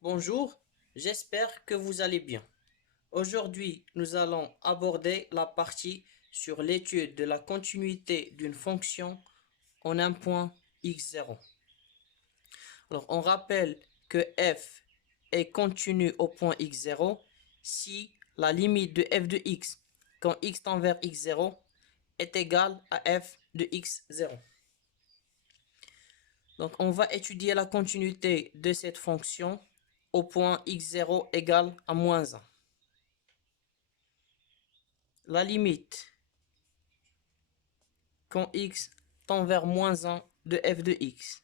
Bonjour, j'espère que vous allez bien. Aujourd'hui, nous allons aborder la partie sur l'étude de la continuité d'une fonction en un point x0. Alors, on rappelle que f est continu au point x0 si la limite de f de x quand x tend vers x0 est égale à f de x0. Donc, on va étudier la continuité de cette fonction au point x0 égale à moins 1. La limite quand x tend vers moins 1 de f de x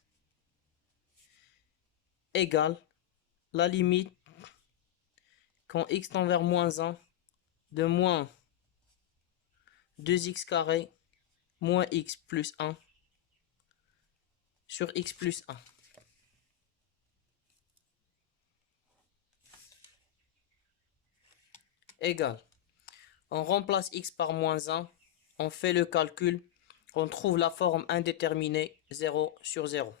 égale la limite quand x tend vers moins 1 de moins 2x carré moins x plus 1 sur x plus 1. Égale. On remplace x par moins 1, on fait le calcul, on trouve la forme indéterminée 0 sur 0.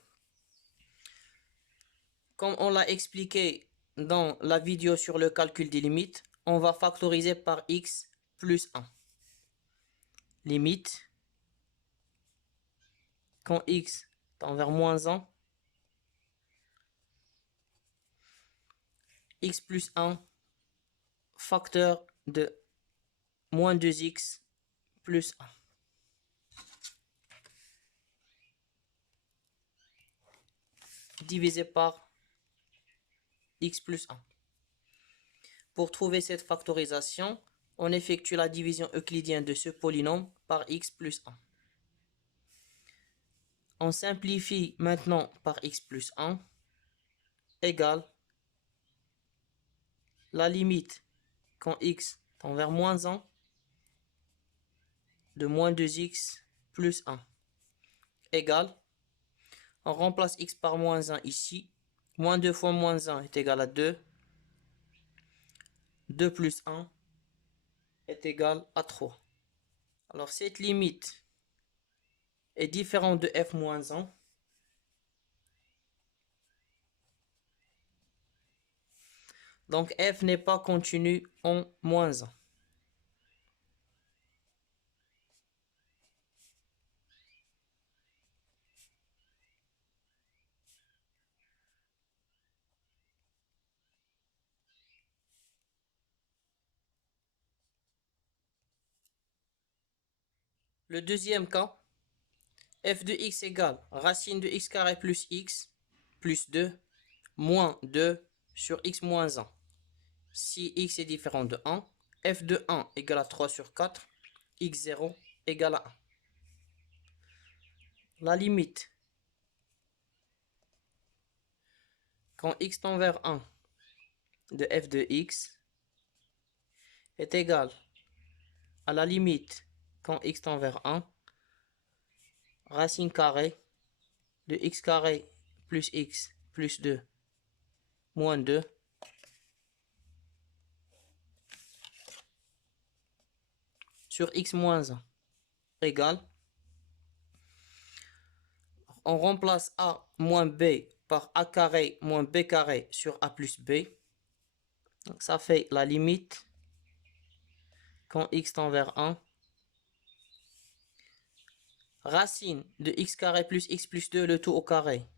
Comme on l'a expliqué dans la vidéo sur le calcul des limites, on va factoriser par x plus 1. Limite, quand x tend vers moins 1, x plus 1, facteur de moins 2x plus 1. Divisé par x plus 1. Pour trouver cette factorisation, on effectue la division euclidienne de ce polynôme par x plus 1. On simplifie maintenant par x plus 1 égale la limite quand x tend vers moins 1 de moins 2x plus 1 égale, on remplace x par moins 1 ici, moins 2 fois moins 1 est égal à 2, 2 plus 1 est égal à 3. Alors cette limite est différente de f moins 1. Donc f n'est pas continu en moins 1. Le deuxième cas, f de x égale racine de x carré plus x plus 2 moins 2 sur x moins 1. Si x est différent de 1, f de 1 égale à 3 sur 4, x0 égale à 1. La limite quand x tend vers 1 de f de x est égale à la limite quand x tend vers 1 racine carrée de x carré plus x plus 2 moins 2 sur x moins 1 égale, on remplace a moins b par a carré moins b carré sur a plus b. Donc ça fait la limite quand x tend vers 1. Racine de x carré plus x plus 2, le tout au carré,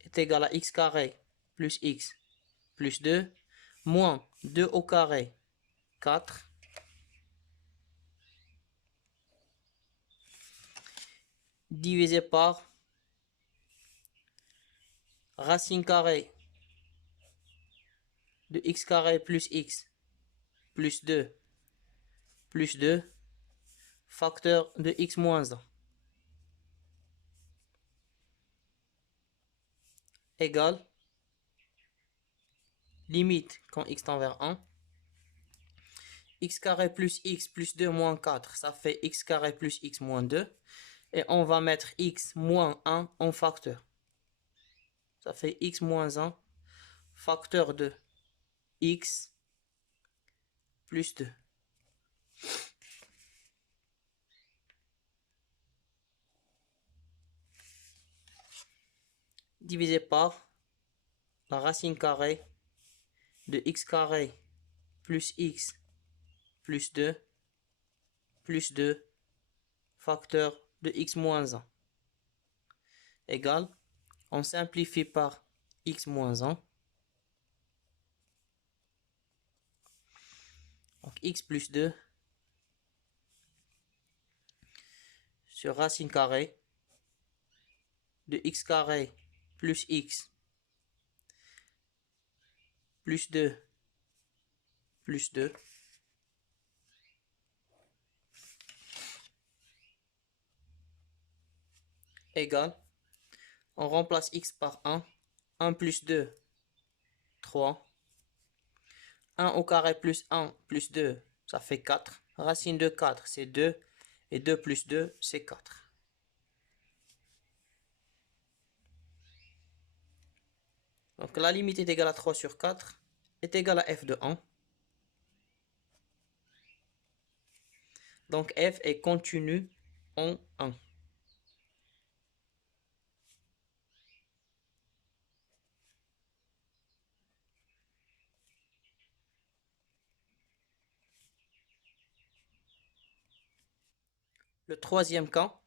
est égal à x carré plus x plus 2, moins 2 au carré, 4, divisé par racine carrée de x carré plus x plus 2 plus 2, facteur de x moins 1, égale, limite quand x tend vers 1, x carré plus x plus 2 moins 4, ça fait x carré plus x moins 2, et on va mettre x moins 1 en facteur. Ça fait x moins 1, facteur de x plus 2. Divisé par la racine carrée de x carré plus x plus 2 facteur de x moins 1 égale, on simplifie par x moins 1. Donc x plus 2 sur racine carrée de x carré plus x plus 2 égale, on remplace x par 1 plus 2, 3, 1 au carré plus 1 plus 2, ça fait 4, racine de 4 c'est 2, et 2 plus 2 c'est 4. Donc la limite est égale à 3 sur 4, est égale à f de 1. Donc f est continu en 1. Le troisième cas,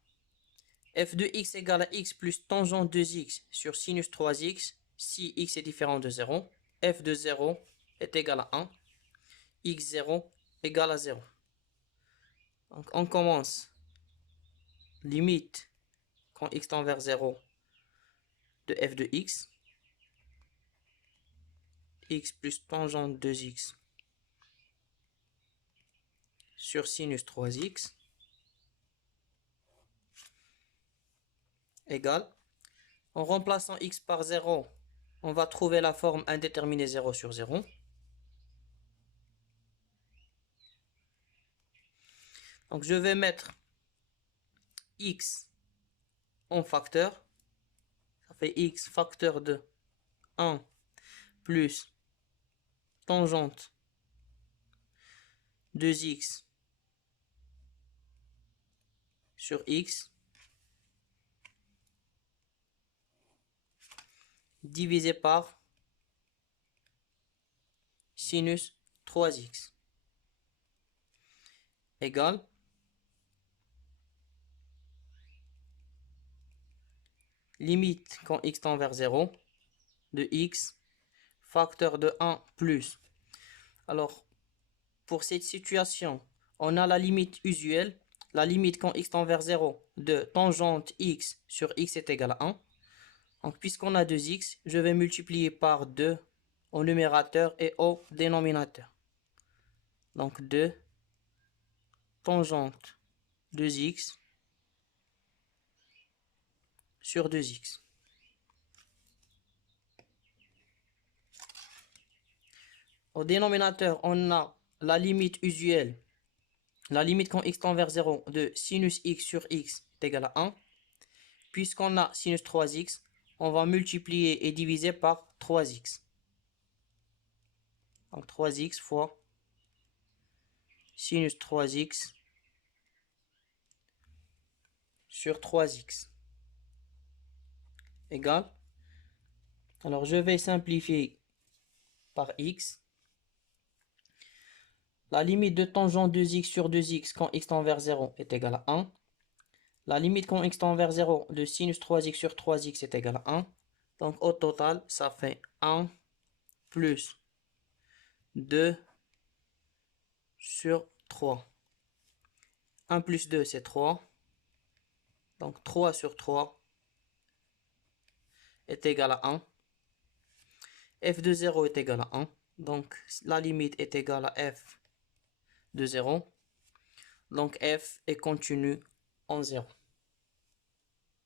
f de x égale à x plus tangente 2x sur sinus 3x si x est différent de 0. F de 0 est égal à 1. x0 égale à 0. Donc on commence. Limite quand x tend vers 0 de f de x. X plus tangente 2x sur sinus 3x égale. En remplaçant x par 0, on va trouver la forme indéterminée 0 sur 0. Donc je vais mettre x en facteur. Ça fait x facteur de 1 plus tangente 2x sur x divisé par sinus 3x égale limite quand x tend vers 0 de x facteur de 1 plus. Alors, pour cette situation, on a la limite usuelle, la limite quand x tend vers 0 de tangente x sur x est égal à 1. Donc, puisqu'on a 2x, je vais multiplier par 2 au numérateur et au dénominateur. Donc, 2 tangente 2x sur 2x. Au dénominateur, on a la limite usuelle, la limite quand x tend vers 0 de sinus x sur x est égal à 1. Puisqu'on a sinus 3x, on va multiplier et diviser par 3x. Donc 3x fois sinus 3x sur 3x égale. Alors je vais simplifier par x. La limite de tangente 2x sur 2x quand x tend vers 0 est égale à 1. La limite quand x tend vers 0 de sinus 3x sur 3x est égale à 1. Donc au total, ça fait 1 plus 2 sur 3. 1 plus 2, c'est 3. Donc 3 sur 3 est égal à 1. F de 0 est égal à 1. Donc la limite est égale à f de 0. Donc f est continu en 0.